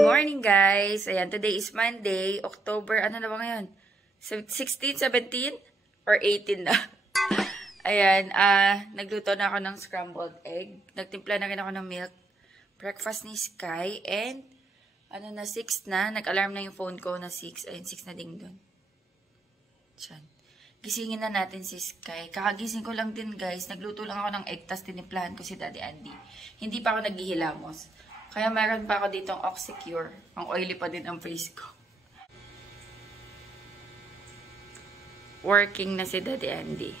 morning guys! Ayan, today is Monday, October, ano na ba ngayon? 16, 17? Or 18 na? Ayan, nagluto na ako ng scrambled egg. Nagtimpla na rin ako ng milk. Breakfast ni Sky. And, 6 na. Nag-alarm na yung phone ko na 6. Ayun, 6 na ding doon. Diyan. Gisingin na natin si Sky. Kakagising ko lang din guys. Nagluto lang ako ng egg, tas tinimplahan ko si Daddy Andy. Hindi pa ako naghihilamos. Kaya meron pa ako ditong Oxycure. Ang oily pa din ang face ko. Working na si Daddy Andy.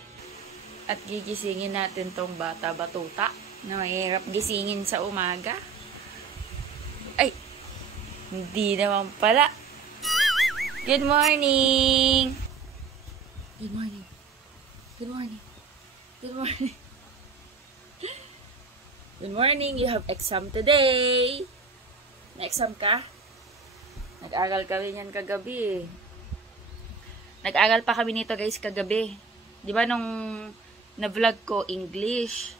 At gigisingin natin tong bata batuta na mahirap gisingin sa umaga. Ay! Hindi naman pala. Good morning! Good morning. Good morning. Good morning. Good morning. You have exam today. Na-exam ka? Nag-aral kami yan kagabi. Nag-aral pa kami nito guys kagabi. Di ba nung na-vlog ko English.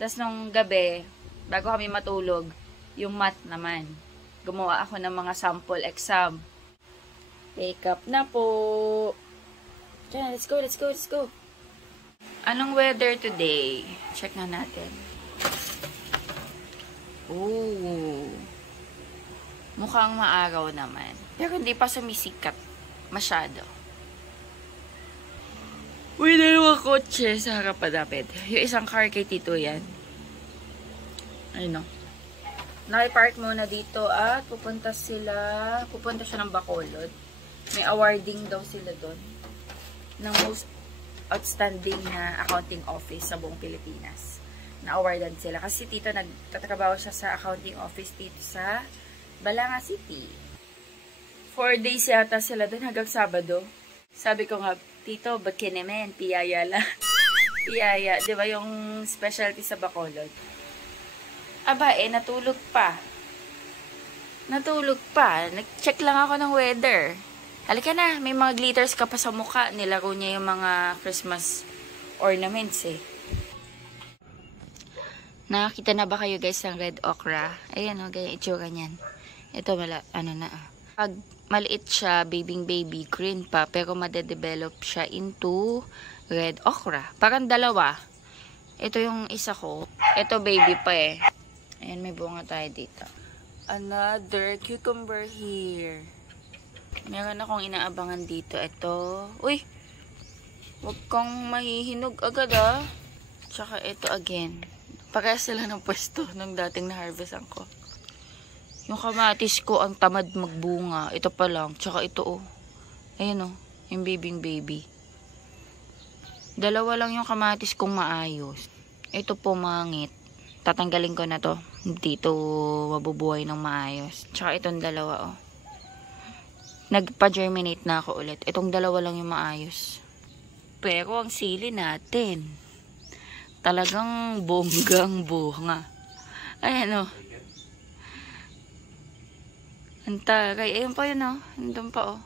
Tapos nung gabi, bago kami matulog, yung math naman. Gumawa ako ng mga sample exam. Wake up na po. Diyan, let's go, let's go, let's go. Anong weather today? Check na natin. Oh. Mukhang maaraw naman. Pero hindi pa sumisikat masyado. Uy, dalawang kotse sa harapan namin. Yung isang car kay Tito yan. Ayun o. Nakipark muna dito at pupunta siya ng Bacolod. May awarding daw sila doon ng most outstanding na accounting office sa buong Pilipinas. Na-awardan sila. Kasi Tito nagtatrabaho siya sa accounting office dito sa Balanga City. 4 days yata sila doon hanggang Sabado. Sabi ko nga, Tito, bakinemen, piyaya lang. Piyaya, di ba yung specialty sa Bacolod? Aba, natulog pa. Natulog pa. Nag-check lang ako ng weather. Halika na, may mga glitters ka pa sa mukha. Nilaro niya yung mga Christmas ornaments eh. Nakakita na ba kayo guys ng red okra? Ayan o, ganyan itsura niyan. Ito, pag maliit siya, baby, green pa, pero madedevelop siya into red okra. Parang dalawa. Ito yung isa ko. Ito baby pa eh. Ayan, may bunga tayo dito. Another cucumber here. Meron akong inaabangan dito. Ito. Uy! Huwag kang mahihinog agad ah. Tsaka ito again. Parehas sila ng pwesto nung dating na-harvestan ko. Yung kamatis ko ang tamad magbunga. Ito pa lang. Tsaka ito oh. Ayan oh. Yung baby. Dalawa lang yung kamatis kong maayos. Ito pumangit. Tatanggalin ko na to. Dito mabubuhay ng maayos. Tsaka itong dalawa oh. Nagpa-germinate na ako ulit. Itong dalawa lang yung maayos. Pero ang sili natin. Talagang bonggang bunga. Ayan o. Antaray. Ayan pa yun o. Nandun pa o.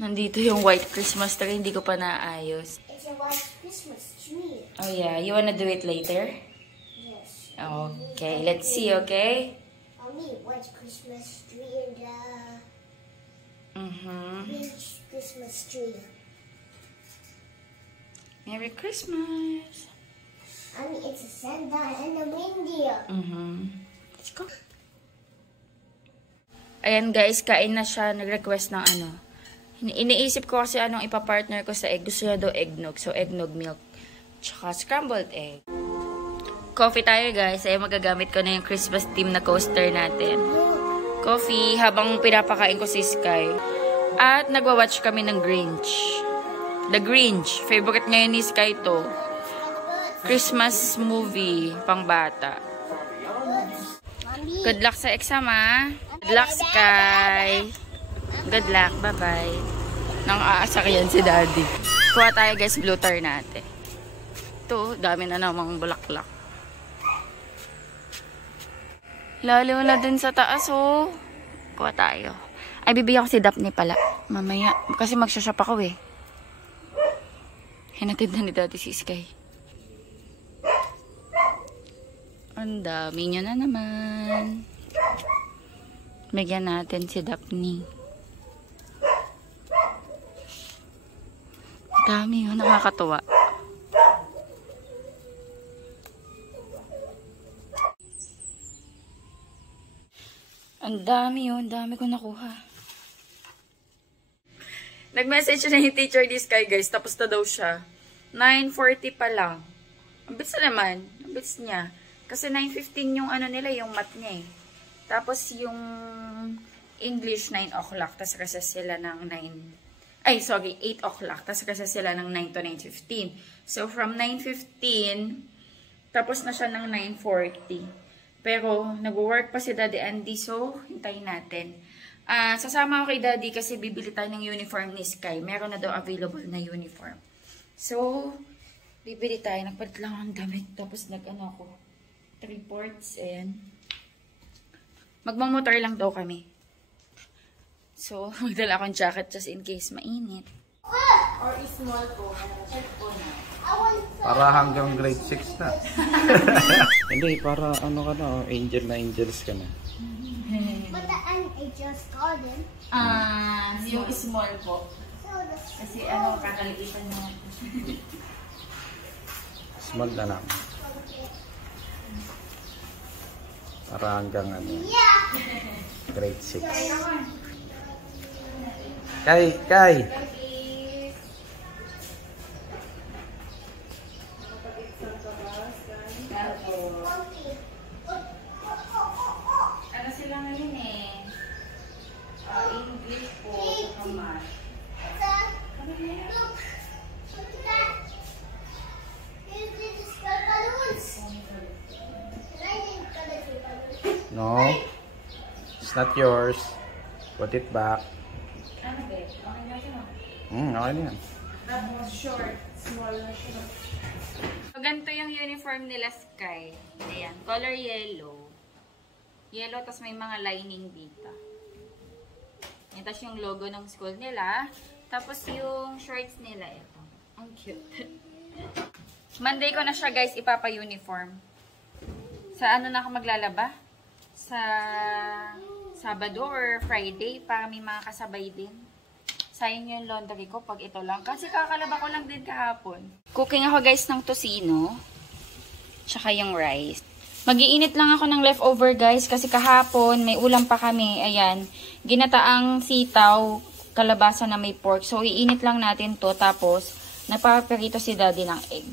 Nandito yung white Christmas tree. Hindi ko pa naayos. It's a white Christmas tree. Oh yeah. You wanna do it later? Yes. Okay. Let's see, okay? Mommy, white Christmas tree and beach Christmas tree. Merry Christmas. Mommy, it's a Santa and a reindeer. Let's go. Ayan guys, kain na siya. Nag-request ng ano. Iniisip ko kasi anong ipapartner ko sa egg. Gusto niya daw eggnog. So, eggnog milk. Tsaka scrambled egg. Coffee tayo guys. Ay magagamit ko na yung Christmas theme na coaster natin. Coffee habang pinapakain ko si Sky. At nagwa-watch kami ng Grinch. The Grinch. Favorite ngayon ni Sky to. Christmas movie, pang bata. Good luck sa exam, ha? Good luck, Sky. Good luck. Bye-bye. Nang aasak yan si Daddy. Kuha tayo, guys, blue tar natin. Ito, dami na namang bulaklak. Lalo na dun sa taas, oh. Kuha tayo. Ay, bibigyan ko si Daphne pala. Mamaya. Kasi magsashop ako eh. Hinatid na ni Daddy si Sky. Ang dami nyo na naman. Bigyan natin si Daphne. Dami yun. Nakakatuwa. Ang dami yun. Dami ko nakuha. Nag-message na yung teacher ni Sky, guys. Tapos na daw siya. 9:40 pa lang. Ang bits na naman. Ang bits niya. Kasi 9:15 yung ano nila, yung math niya eh. Tapos yung English, 9 o'clock. Tapos kasi sila ng 8 o'clock. Tapos kasi sila ng 9 to 9:15. So, from 9:15, tapos na siya ng 9:40. Pero, nag-work pa si Daddy Andy, so, hintayin natin. Sasama ako kay Daddy kasi bibili tayo ng uniform ni Sky. Meron na daw available na uniform. So, bibili tayo. Nagpalit lang ang damit. Tapos, ako, 3 ports, and magmamotor lang daw kami. So, magdala akong jacket just in case mainit. Or small po. Check po na. Para hanggang grade 6 na. Hindi, para ano ka na, angel na angels ka na. But the Angel's Garden. Yung small po. Kasi kakalipitan mo. Small na lang. Para hanggang grade 6. Kay! Ano sila ngayon eh? English po, math. No, it's not yours. Put it back. Ano ba? Okay na siya. Okay na yan. Tapos short, small na siya. Ganito yung uniform nila, Sky. Ayan, color yellow. Yellow, tapos may mga lining dito. Ayan, tapos yung logo ng school nila. Tapos yung shorts nila, ito. Ang cute. Monday ko na siya, guys, ipapa-uniform. Sa ano na ako maglalaba? Sa Sabado or Friday, para may mga kasabay din. Sayang yung laundry ko pag ito lang. Kasi kakalaba ko lang din kahapon. Cooking ako, guys, ng tosino. Tsaka yung rice. Mag-iinit lang ako ng leftover, guys. Kasi kahapon, may ulam pa kami. Ayan. Ginataang sitaw, kalabasa na may pork. So, iinit lang natin to. Tapos, napaparito si Daddy ng egg.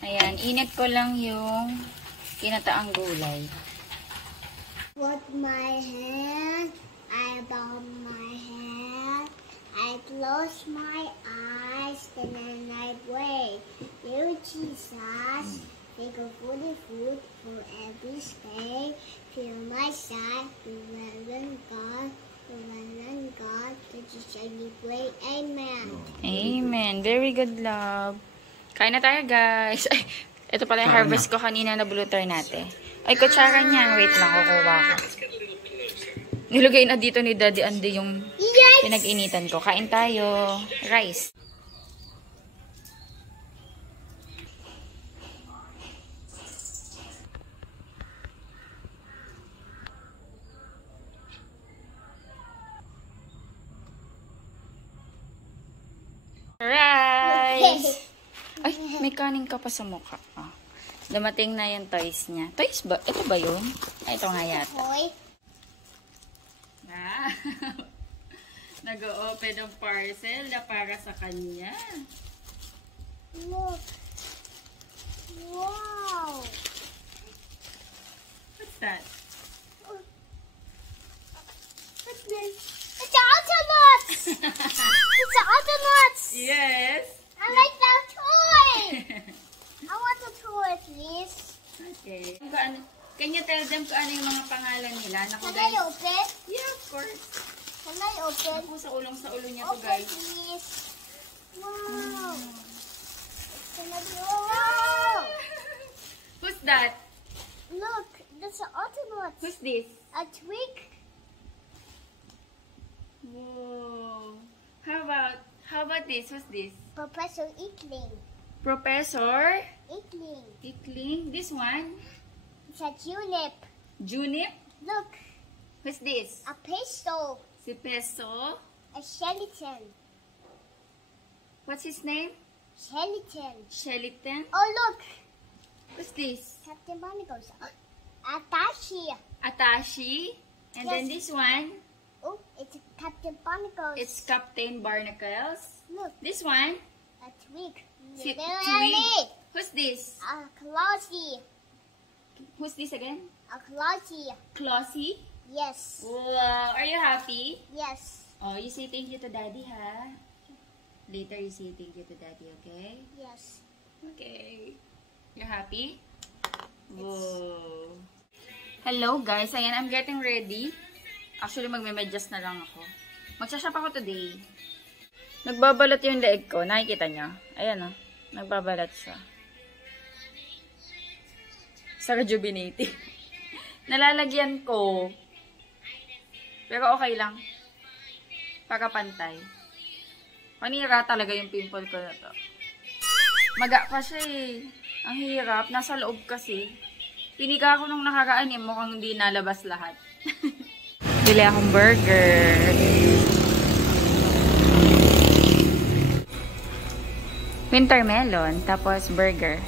Ayan. Init ko lang yung ginataang gulay. Put my hand, I bow my head, I close my eyes, and then I pray. Dear Jesus, take a food for every day. Feel my side, the will and God, that you shall be great. Amen. Amen. Very good, love. Kain na tayo, guys. Ay, ito pala yung harvest ko kanina na buluter natin. Ay, kutsara niya. Wait lang, kukuha ko. Nilagay na dito ni Daddy Andy yung pinag-initan ko. Kain tayo. Rice. Rice! Ay, may kanin ka pa sa mukha. Dumating na yung toys niya. Toys ba? Ito ba yun? Ay, ito nga yata. Boy. Nag-o-open ng parcel na para sa kanya. Look. Wow. What's that? What's this? It's the Autobots! It's the Autobots! Yes! I like that toy! I want a toy, please. Okay. Can you tell them kung ano yung mga pangalan nila? Naku, Can I guys. open? Yeah, of course. Can I open? Naku, sa ulo niya to, Open, guys. please. Wow. It's gonna be wow. Who's that? Look, that's the Autobots. Who's this? A twig. Whoa. How about this? What's this? Professor Ickling. Professor Ickling. Ickling. This one? It's a tulip. Junip. Look, What's this? a pistol. Si Peso. A skeleton. What's his name? Skeleton. Sheliton. Oh, look. What's this? Captain Barnacles. Atashi. Atashi. And then this one, Oh, it's Captain Barnacles. it's Captain Barnacles. Look, This one, a twig. si Literally. Twig. Who's this? A Colossi. Who's this again? A Colossi. Clossie. Yes. Wow. Are you happy? Yes. Oh, you say thank you to Daddy, ha? Later, you say thank you to Daddy, okay? Yes. Okay. You're happy? Whoa. Hello, guys. Ayan, I'm getting ready. Actually, magme-medyas na lang ako. Magsashop ako today. Nagbabalat yung leeg ko. Nakikita nyo? Ayan, oh. Nagbabalat siya. Sa rejuvenating. Nalalagyan ko. Pero okay lang. Para pantay. Panira talaga yung pimple ko na to. Maga kasi. Ang hirap. Nasa loob kasi. Piniga ako nung nakaraan eh. Mukhang hindi nalabas lahat. Bili akong burger. Winter melon. Tapos burger.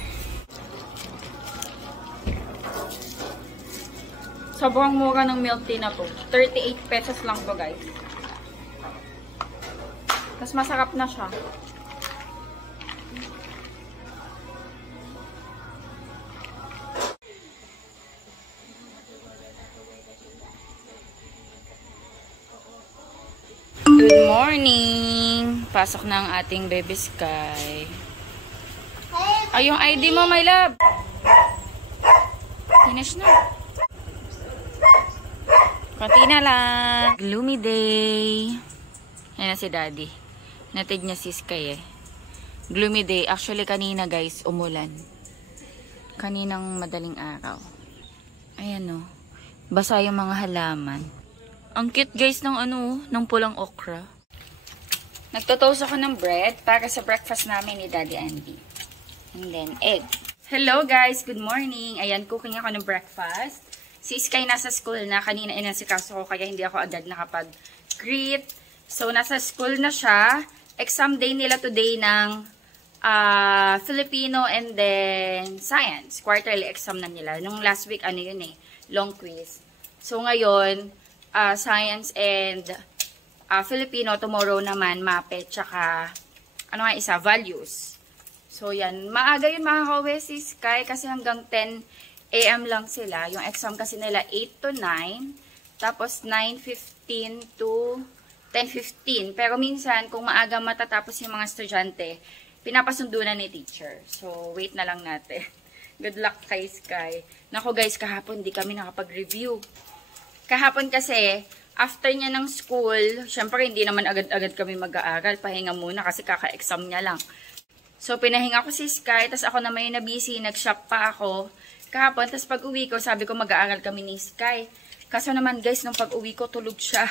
Sobrang mura ng milk tea na to. 38 pesos lang to, guys. Tapos masarap na siya. Good morning! Pasok na ang ating baby Sky. Ay, yung ID mo, my love! Finish na. Konti na lang. Gloomy day. Yan na si Daddy. Natid niya si Sky eh. Gloomy day. Actually, kanina guys, umulan. Kaninang madaling araw. Ayan o. Basa yung mga halaman. Ang cute guys ng ng pulang okra. Nagtotoast ako ng bread para sa breakfast namin ni Daddy Andy. And then, egg. Hello guys! Good morning! Ayan, cooking ako ng breakfast. Si Sky nasa school na. Kanina inasikaso ko kaya hindi ako agad nakapag-greet. So, nasa school na siya. Exam day nila today ng Filipino and then Science. Quarterly exam na nila. Nung last week, yun eh, long quiz. So, ngayon, Science and Filipino. Tomorrow naman, MAPE, tsaka, values. So, yan. Maaga yun makakauwi si Sky kasi hanggang 10 AM lang sila. Yung exam kasi nila 8 to 9. Tapos 9:15 to 10:15. Pero minsan, kung maaga matatapos yung mga estudyante, pinapasundo na ni teacher. So, wait na lang natin. Good luck kay Sky. Nako guys, kahapon di kami nakapag-review. Kahapon kasi, after niya ng school, syempre hindi naman agad-agad kami mag-aaral. Pahinga muna kasi kaka-exam niya lang. So, pinahinga ko si Sky, tas ako naman yung na-busy, nag-shop pa ako. Kahapon, tas pag-uwi ko, sabi ko mag-aaral kami ni Sky. Kaso naman guys, nung pag-uwi ko, tulog siya.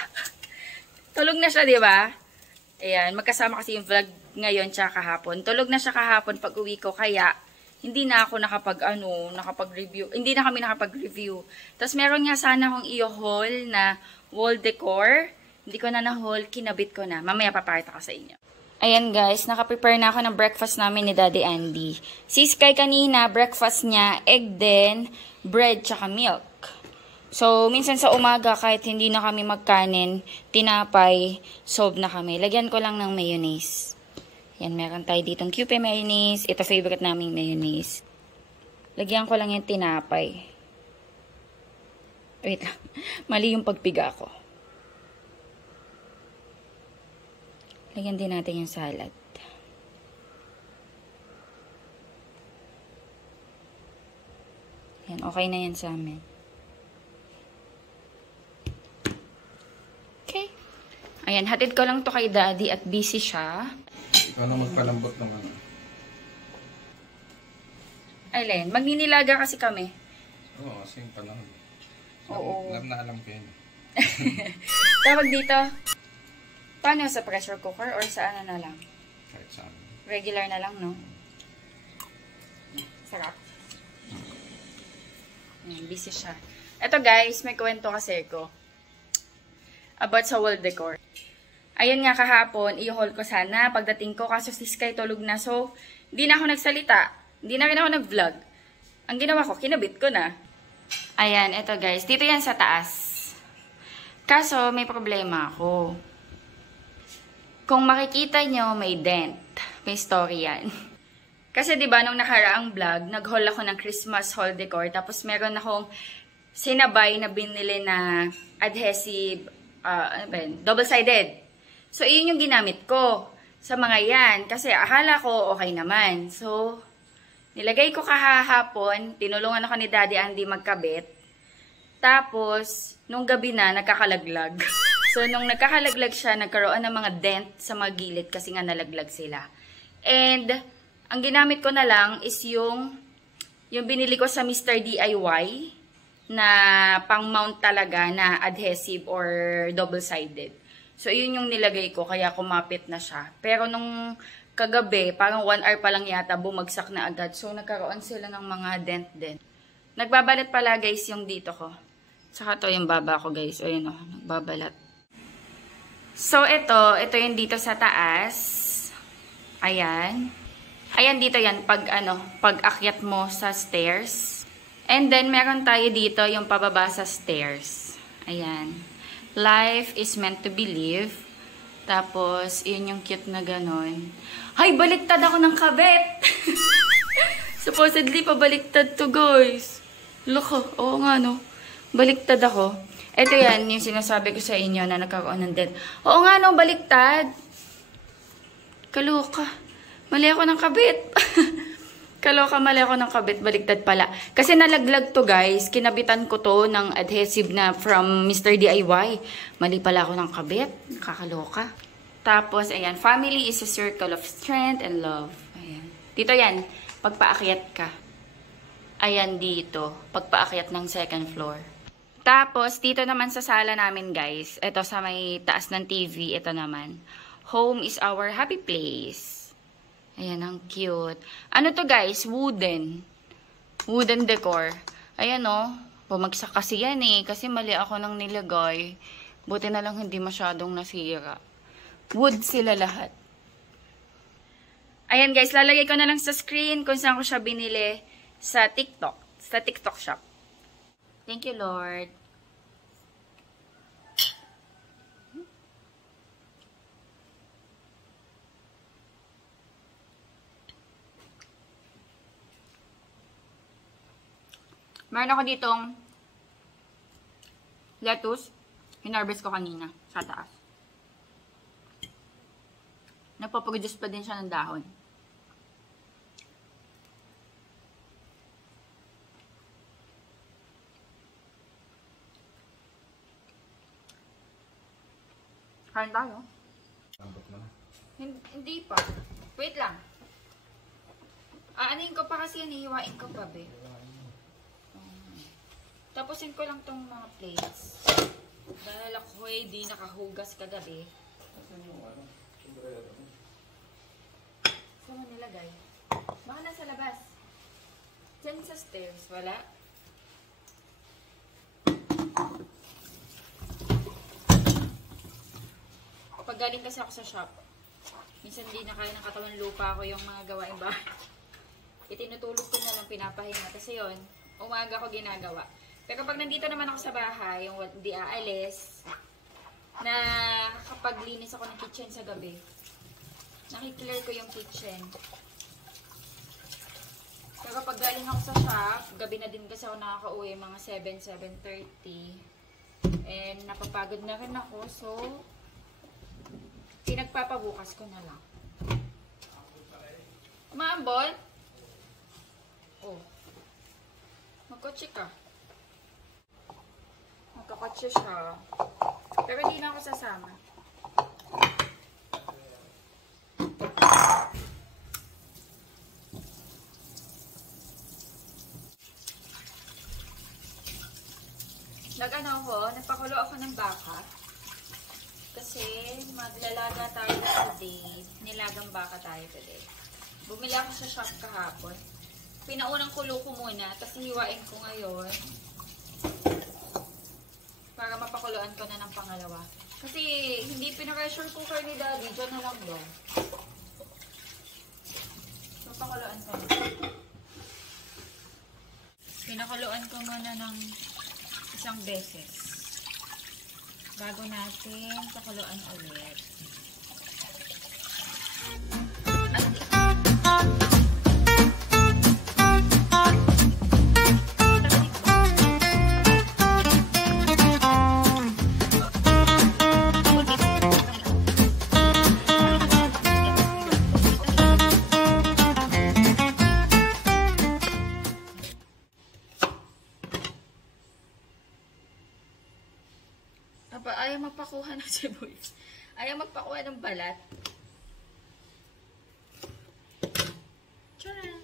Tulog na siya, di ba? Ayan, magkasama kasi yung vlog ngayon tsaka kahapon. Tulog na siya kahapon pag-uwi ko, kaya hindi na ako nakapag-review. Hindi na kami nakapag-review. Tapos meron nga sana akong i-haul na wall decor. Hindi ko na na-haul, kinabit ko na. Mamaya papakita ko sa inyo. Ayan guys, nakaprepare na ako ng breakfast namin ni Daddy Andy. Si Sky kanina, breakfast niya, egg din, bread, tsaka milk. So, minsan sa umaga, kahit hindi na kami magkanin, tinapay, sob na kami. Lagyan ko lang ng mayonnaise. Yan, meron tayo ditong QP mayonnaise. Ito favorite naming mayonnaise. Lagyan ko lang yung tinapay. Wait lang, mali yung pagpiga ko. Lagyan din natin yung salad. Yan, okay na yan sa amin. Okay. Ayan, hatid ko lang to kay Daddy at busy siya. Ikaw na magpalambot ng Aileen, magninilaga kasi kami. Oo, kasi yung panahon. Oo. Alam na alam ko yun. Tawag dito. Paano sa pressure cooker or sa ano na lang? Kahit saan. Regular na lang, no? Sarap. Ayan, busy siya. Ito guys, may kwento kasi ko. About sa wall decor. Ayun nga kahapon, i-haul ko sana pagdating ko kaso si Sky tulog na. So, hindi na ako nagsalita. Hindi na rin ako nag-vlog. Ang ginawa ko, kinabit ko na. Ayan, ito guys. Dito yan sa taas. Kaso, may problema ako. Kung makikita nyo, may dent. May story yan. Kasi diba, nung nakaraang vlog, nag-haul ako ng Christmas haul decor. Tapos meron akong sinabay na binili na adhesive, double-sided. So, iyon yung ginamit ko sa mga yan. Kasi akala ko okay naman. So, nilagay ko kahapon. Tinulungan ako ni Daddy Andy magkabit. Tapos, nung gabi na, nagkakalaglag. So, nung nagkakalaglag siya, nagkaroon ng mga dent sa mga gilid kasi nga nalaglag sila. And, ang ginamit ko na lang is yung binili ko sa Mr. DIY na pang-mount talaga na adhesive or double-sided. So, yun yung nilagay ko, kaya kumapit na siya. Pero nung kagabi, parang 1 hour pa lang yata, bumagsak na agad. So, nagkaroon sila ng mga dent-dent. Nagbabalat pala guys yung dito ko. Tsaka to yung baba ko guys. Ayun o, nagbabalat. So, ito yung dito sa taas. Ayan. Ayan dito yan, pag akyat mo sa stairs. And then, meron tayo dito yung pababa sa stairs. Ayan. Life is meant to be lived. Tapos, yun yung cute na ganon. Hay, baliktad ako ng kabit! Supposedly, pabaliktad to guys. Loko, oo nga no. Baliktad ako. Ito yan, yung sinasabi ko sa inyo na nagkakaroon ng dent. Oo nga no, baliktad. Kaloka. Mali ako ng kabit. Kaloka, mali ako ng kabit. Baliktad pala. Kasi nalaglag to guys. Kinabitan ko to ng adhesive na from Mr. DIY. Mali pala ako ng kabit. Kakaloka. Tapos, ayan. Family is a circle of strength and love. Ayan. Dito yan. Pagpaakyat ka. Ayan dito. Pagpaakyat ng second floor. Tapos, dito naman sa sala namin, guys. Ito sa may taas ng TV. Ito naman. Home is our happy place. Ayan, ang cute. Ano to, guys? Wooden. Wooden decor. Ayan, oh. Bumagsak kasi yan, eh. Kasi mali ako nang nilagay. Buti na lang hindi masyadong nasira. Wood sila lahat. Ayan, guys. Lalagay ko na lang sa screen kung saan ko siya binili sa TikTok. Sa TikTok shop. Thank you, Lord. Meron ako ditong lettuce. Hinarvest ko kanina sa taas. Nagpaproduce pa din siya ng dahon. Kain tayo. Hindi pa. Wait lang. Aanayin ko pa kasi yan. Hihiwain ko pa, be. Tapusin ko lang tong mga plates. Dahil ako di nakahugas kagabi. Saan mo nilagay? Baka nasa labas. Diyan sa stairs. Wala? Pag galing kasi ako sa shop, minsan di na kaya ng katawan lupa ko yung mga gawain bahay. Itinutulog ko na lang, pinapahinga. Kasi yun, umaga ko ginagawa. Pero kapag nandito naman ako sa bahay, yung di aalis, na kapag linis ako ng kitchen sa gabi, nakiklear ko yung kitchen. Pero kapag galing ako sa shop, gabi na din kasi ako nakaka-uwi, mga 7, 7:30. And napapagod na rin ako, so pinagpapabukas ko na lang. Umaambol? Oh. Magkotse ka. Magkakotse siya. Pero hindi na ako sasama. Nagpakulo ako ng baka. Kasi kasi maglalaga tayo today. Nilagang baka tayo today. Bumili ako sa shop kahapon. Pinaunang kulo ko muna, tapos hiwain ko ngayon. Para mapakuluan ko na ng pangalawa. Kasi hindi pina-pressure cooker ni Daddy. Diyan na lang daw. Mapakuluan ko na. Pinakuluan ko muna ng isang beses. Bago natin pakuluan ulit. Ayaw magpakuha ng sibuyas. Ayaw magpakuha ng balat. Tcharan!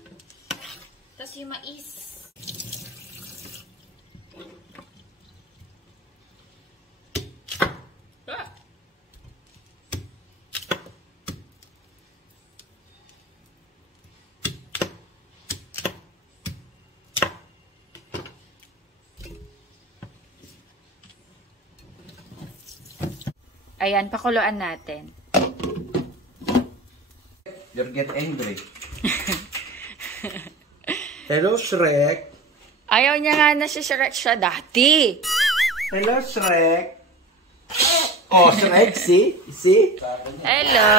Tapos yung mais. Ah! Ayan, pakuluan natin. You get angry. Hello, Shrek. Ayaw niya nga na si Shrek siya dati. Hello, Shrek. Oh, Shrek, see? See? Hello.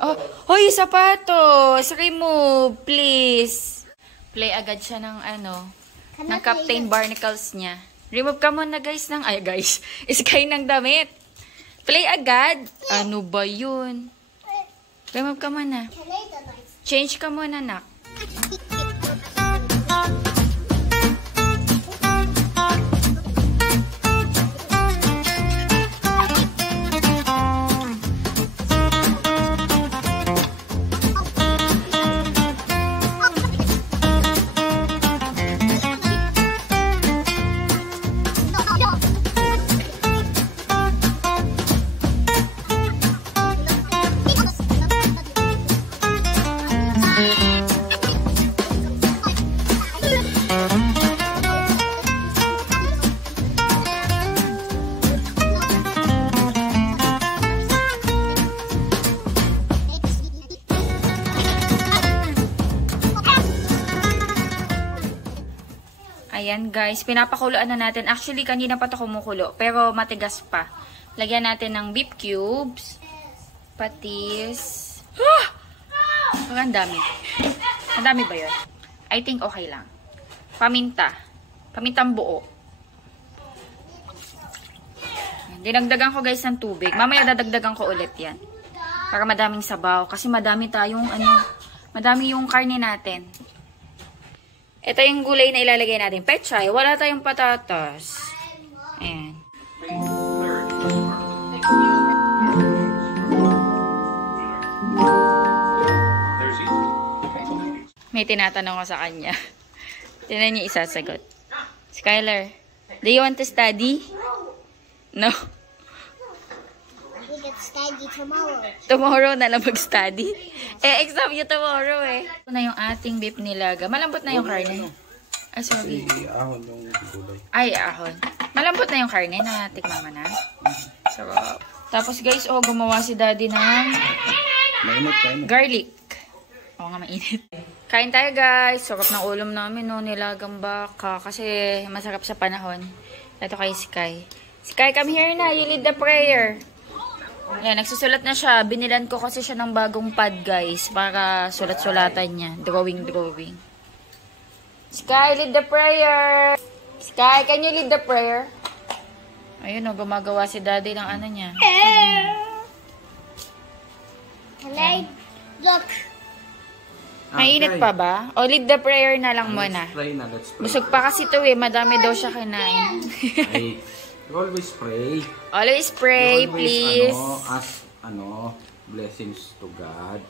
Oh, hoy, sapatos. Remove, please. Play agad siya ng ng Captain Barnacles niya. Remove ka muna, guys, Sky ng damit. Play agad. Ano ba yun? Remove ka muna. Change ka muna, nak. Ayan guys, pinapakuluan na natin. Actually, kanina pa ito kumukulo, pero matigas pa. Lagyan natin ng beef cubes, patis. Ah! Ang dami. Ang dami ba yun? I think okay lang. Paminta. Pamintang buo. Dinagdagan ko guys ng tubig. Mamaya dadagdagan ko ulit yan. Para madaming sabaw. Kasi madami tayong madami yung karne natin. Ito yung gulay na ilalagay natin. Pechay, wala tayong patatas. Ayan. May tinatanong ko sa kanya. Tinan niya isasagot. Skylar, do you want to study? No. We get study tomorrow. Tomorrow na lang mag-study? Exam you tomorrow Ito na yung ating beef nilaga. Malambot na yung karne. Ay, sorry. Ahon yung gulay. Ay, ahon. Malambot na yung karne na tikman mo na. Sarap. Tapos guys, gumawa si Daddy ng garlic. Oo nga, mainit. Kain tayo guys. Sarap ng ulam namin, nilagang baka. Kasi masarap sa panahon. Ito kay Sky. Sky, come here na. You lead the prayer. Ayan, nagsusulat na siya. Binilan ko kasi siya ng bagong pad, guys. Para sulat-sulatan niya. Drawing. Sky, lead the prayer. Sky, can you lead the prayer? Ayun, gumagawa si Daddy ng niya. Can I look? Mainit pa ba? O lead the prayer na lang muna. Let's pray. Busog pa kasi ito Madami daw siya kinain. Ay, always pray. Always pray, Always, please. Ask, blessings to God.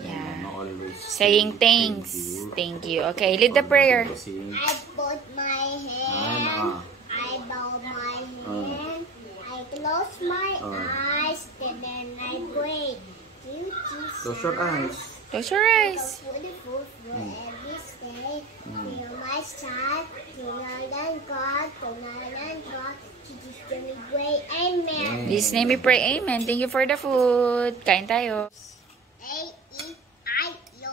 Yeah. Always Saying thanks. Thank you. Okay, lead the prayer. I put my hand. I bow my hand. I close my Oh. eyes, and then I wait. You Jesus. Close your eyes. Close your eyes. Beautiful for every day. Feel my side, tonight and God, Jesus give me great. Amen. In Jesus' name we pray, amen. Thank you for the food. Kain tayo. A-E-I-O.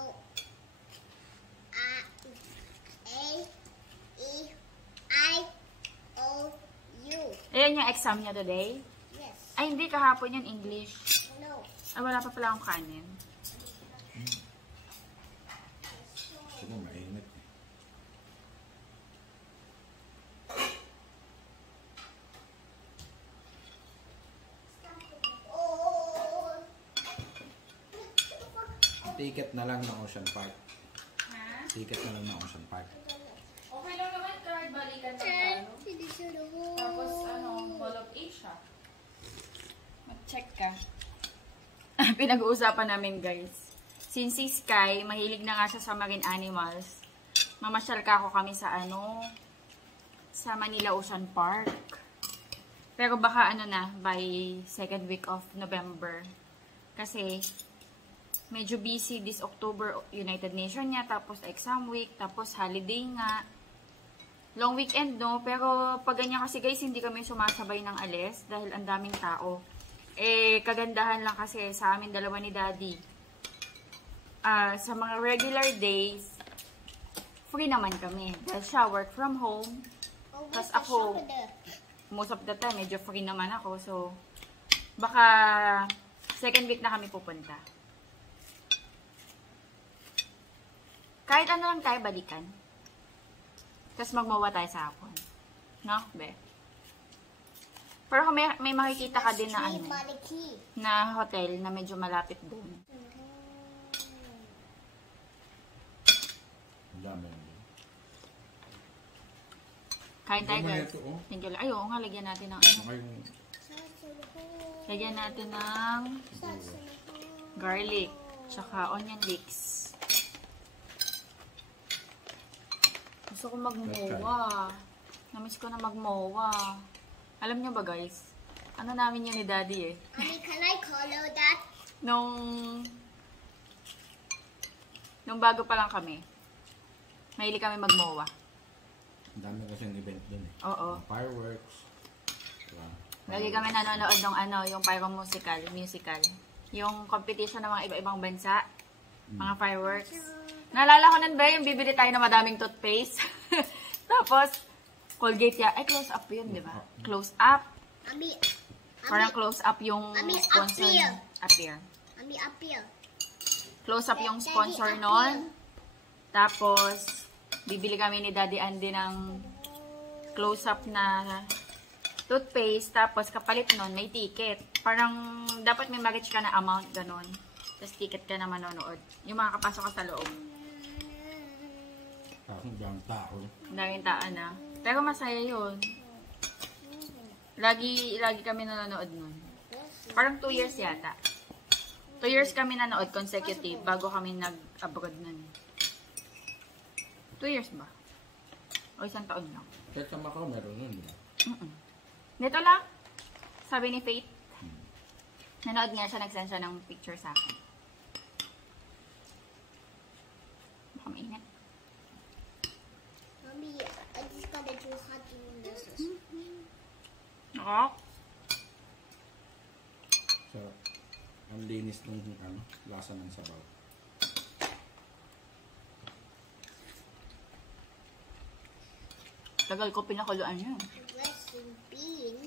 A-E-I-O-U. Ayan yung exam niya today. Yes. Ay, hindi. Kahapon yun, English. No. Ay, wala pa pala akong kanin. Sige, mainit. Oh. Ticket na lang ng Ocean Park. Ha? Ticket na lang ng Ocean Park. Okay lang naman, card. Balikan na tayo. Tapos, Mall of Asia. Mag-check ka. Pinag-uusapan namin, guys. Since si Sky, mahilig na nga siya sa marine animals, mamasyal ka ako kami sa sa Manila Ocean Park. Pero baka by second week of November. Kasi, medyo busy this October, United Nation niya, tapos exam week, tapos holiday nga. Long weekend, no? Pero pag ganyan kasi guys, hindi kami sumasabay ng alis dahil ang daming tao. Eh, kagandahan lang kasi sa amin dalawa ni Daddy. Sa mga regular days, free naman kami. Dahil siya, work from home. Tapos ako, most of the time, medyo free naman ako. So, baka second week na kami pupunta. Kahit ano lang tayo, balikan. Tapos magmawa tayo sa hapon. No, be? Pero kung may makikita ka din na na hotel na medyo malapit doon. Ang dami yun. Kain tayo, Ano guys. ito, oh? Thank you. Ay, oo nga, lagyan natin ng Okay yung Lagyan natin ng garlic. Tsaka onion leeks. Gusto ko magmowa. Namiss ko na magmowa. Alam nyo ba, guys? Ano namin yun ni Daddy eh. Mommy, can I color that? Nung bago pa lang kami, mahilig kami magmowa. ang dami kasing event dun eh. Oo. Fireworks. Diba? Lagi kami nanonood ng yung pyro musical. Yung competition ng mga iba-ibang bansa. Mga fireworks. Naalala ko nun ba yung bibili tayo ng madaming toothpaste? Tapos, Colgate ya. Ay, close up yun, di ba? Close up. Mommy, Parang close up yung Mommy, sponsor. appeal. Appear. mommy, up here. Close up yung Daddy, sponsor appeal. nun. Tapos, bibili kami ni Daddy Andy ng close up na toothpaste. Tapos, kapalit nun, may ticket. Parang, dapat may mag-reach ka na amount, ganun. Tapos, ticket ka na manonood. Yung mga kapasok ka sa loob. Parang daming tao. Daming taan na. Pero masaya yun. Lagi kami nanonood nun. Parang 2 years yata. 2 years kami nanood consecutive bago kami nag-abroad nun. 2 years ba? O 1 taon lang. Kahit sa Macau, meron nun, di ba? Nito lang. Sabi ni Faith. Nanood nga siya, nag-send siya ng picture sa akin. Baka mainit. Mommy, I just gotta do hot noodles. Ako? Sarap. Ang linis ng lasa ng sabaw. Tagal ko pinakuluan yun. Dressing bean.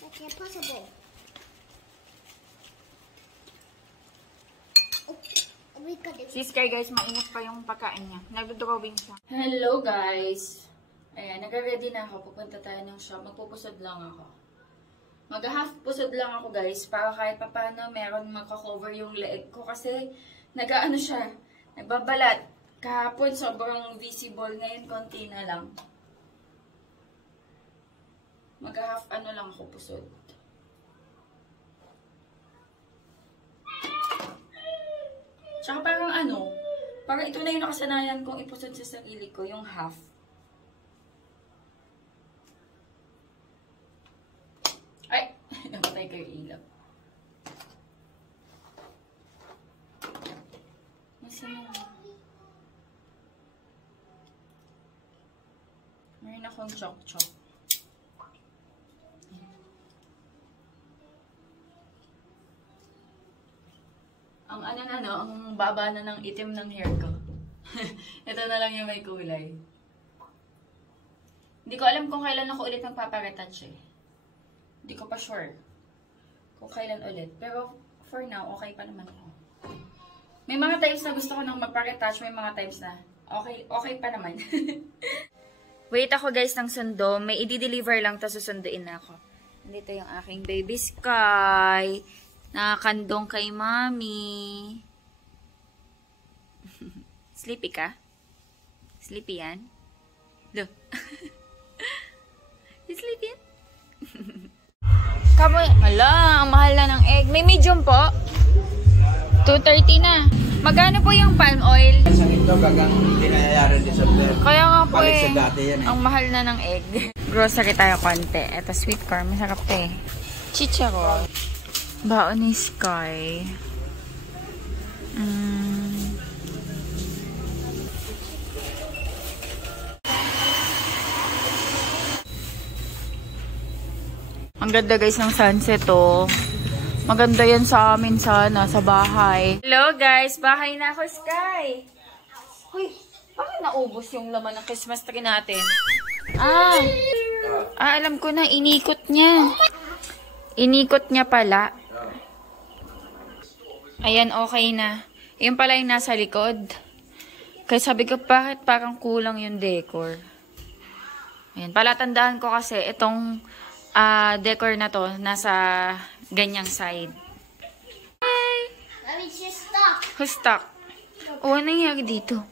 That's impossible. Oh, we gotta Si Sky guys, mainit pa yung pagkain niya. Nag-drawing siya. Hello guys! Ayan, nag-ready na ako. Pupunta tayo ng shop. Magpupusod lang ako. Mag-half pusod lang ako guys. Para kahit papano meron makakover yung leeg ko. Kasi nag-ano siya. Nagbabalat. Kahapon sobrang visible. Ngayon konti na lang. Mag-half ano lang ako pusod. Tsaka parang parang ito na yung nakasanayan kong ipusod sa sarili ko, yung half. ko yung ilaw. Meron akong chok-chok. Ang ano na no, ang baba na ng itim ng hair ko. Ito na lang yung may kulay. Hindi ko alam kung kailan ako ulit magpaparetouch eh. Hindi ko pa sure kung kailan ulit. Pero for now, okay pa naman ako. May mga times na gusto ko nang magpa-retouch, may mga times na okay pa naman. Wait ako guys ng sundo. May i-deliver lang, tapos susunduin na ako. Dito yung aking baby Sky. Nakakandong kay Mommy. Sleepy ka? Sleepy yan? Look. Sleepy yan? Kamoy. Hala, ang mahal na ng egg. May medium po. 230 na. Magkano po yung palm oil? Sa ito, hindi nangyayari din sa player. Kaya nga po Balik eh. sa dati yan eh. Ang mahal na ng egg. Grocery tayo konti. Ito sweet corn. Masarap to eh. Chicharon. Baon ni Sky. Ang ganda guys ng sunset oh. Maganda yan sa amin sana, sa bahay. Hello guys, bahay na ako, Sky. Hoy, bakit naubos yung laman ng Christmas tree natin? Alam ko na, inikot niya. Inikot niya pala. Ayan, okay na. Yun pala yung nasa likod. Kaya sabi ko, bakit parang kulang yung decor? Ayan, palatandaan ko kasi itong decor na to, nasa ganyang side. Hi! Mommy's just stuck. Who's stuck? Oh, ano nangyari dito?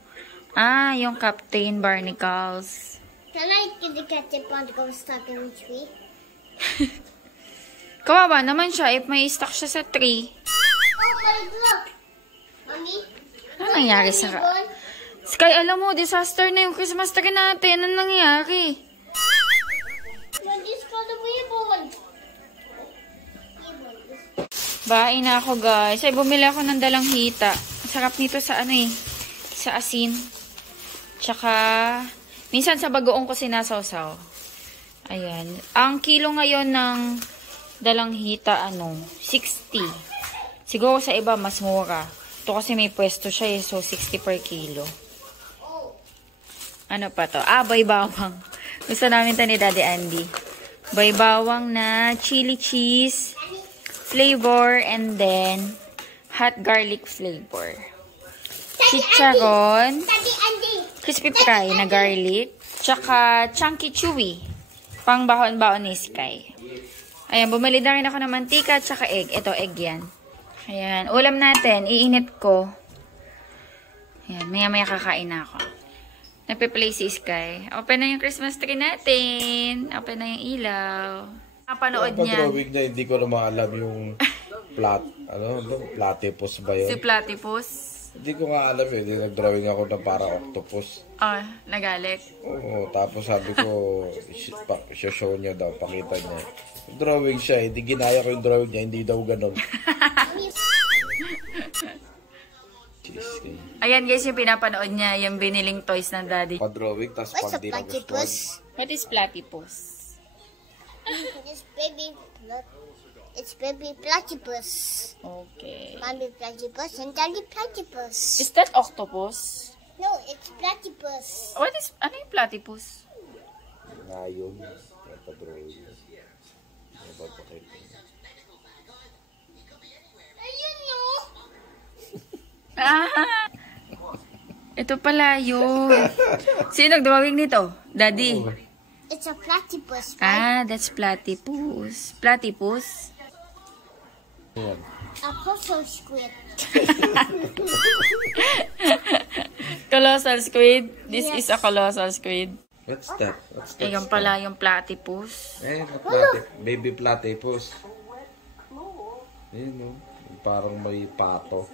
Yung Captain Barnacles. Can I get the ketchup on to go stuck in the tree? Kawawa naman siya if may stuck siya sa tree. Oh my, look! Mommy? Ano nangyari sa... Sky, alam mo, disaster na yung Christmas tree natin. Ano nangyari? This for the ribbon. Bahay na ako guys. Ay, bumili ako ng dalang hita. Sarap nito sa ano eh. Sa asin. Tsaka, minsan sa bagoong ko sinasawsaw. Ayan. Ang kilo ngayon ng dalang hita, 60. Siguro sa iba, mas mura. Ito kasi may pwesto siya eh. So, 60 per kilo. Ano pa to? Boy bawang. Gusto namin to ni Daddy Andy. Boy bawang na chili cheese flavor and then hot garlic flavor. Chicharon, crispy fry na garlic, tsaka chunky chewy. Pang baon-baon ni Sky. Ayan, bumili na rin ako ng mantika tsaka egg. Ito, egg yan. Ayan, ulam natin. Iinit ko. Ayan, maya-maya kakain na ako. Nagpe-play si Sky. Open na yung Christmas tree natin. Open na yung ilaw. Napanood niya. Pag-drawing niya, hindi ko na maalam yung platypus ba yun? Si Platypus. Hindi ko nga alam eh. Hindi nag-drawing ako na para octopus. Nagalit. Oo, tapos sabi ko, show niya daw, pakita niya. Drawing siya, hindi ginaya ko yung drawing niya, hindi daw ganun. Ayan guys, yung pinapanood niya, yung biniling toys ng daddy. Pa-drawing, tapos What's a pag di nagustuhan. platypus? What is Platypus? It's baby platypus. Okay. Mommy platypus and daddy platypus. Is that octopus? No, it's platypus. Ano yung platypus? Ngayon, pa-drawing. Ayun no. Ito pala yun. Sino nag-drawing nito? Daddy. It's a platypus, right? That's platypus. Platypus? Ayan. A colossal squid. Colossal squid. This Yes. is a colossal squid. What's that? Yung pala yung platypus. Baby platypus. Ayan no. Parang may pato.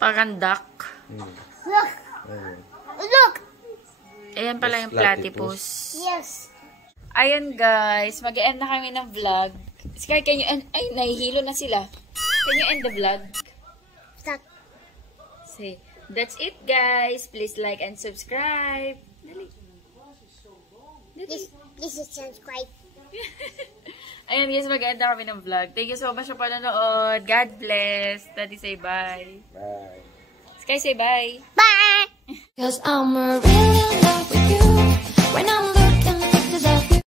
Parang duck. Look. Ayan. Look. Ayan pala yung platypus. Yes. Ayun guys, mag-end na kami ng vlog. Sky, can you end? Ay, nahihilo na sila. Can you end the vlog? Stop. Say, that's it guys. Please like and subscribe. Dali. Please subscribe. Ayun guys, mag-end na kami ng vlog. Thank you so much sa panonood. God bless. Daddy say bye. Bye. Sky say bye. Bye. 'Cause I'm really in love with you when I'm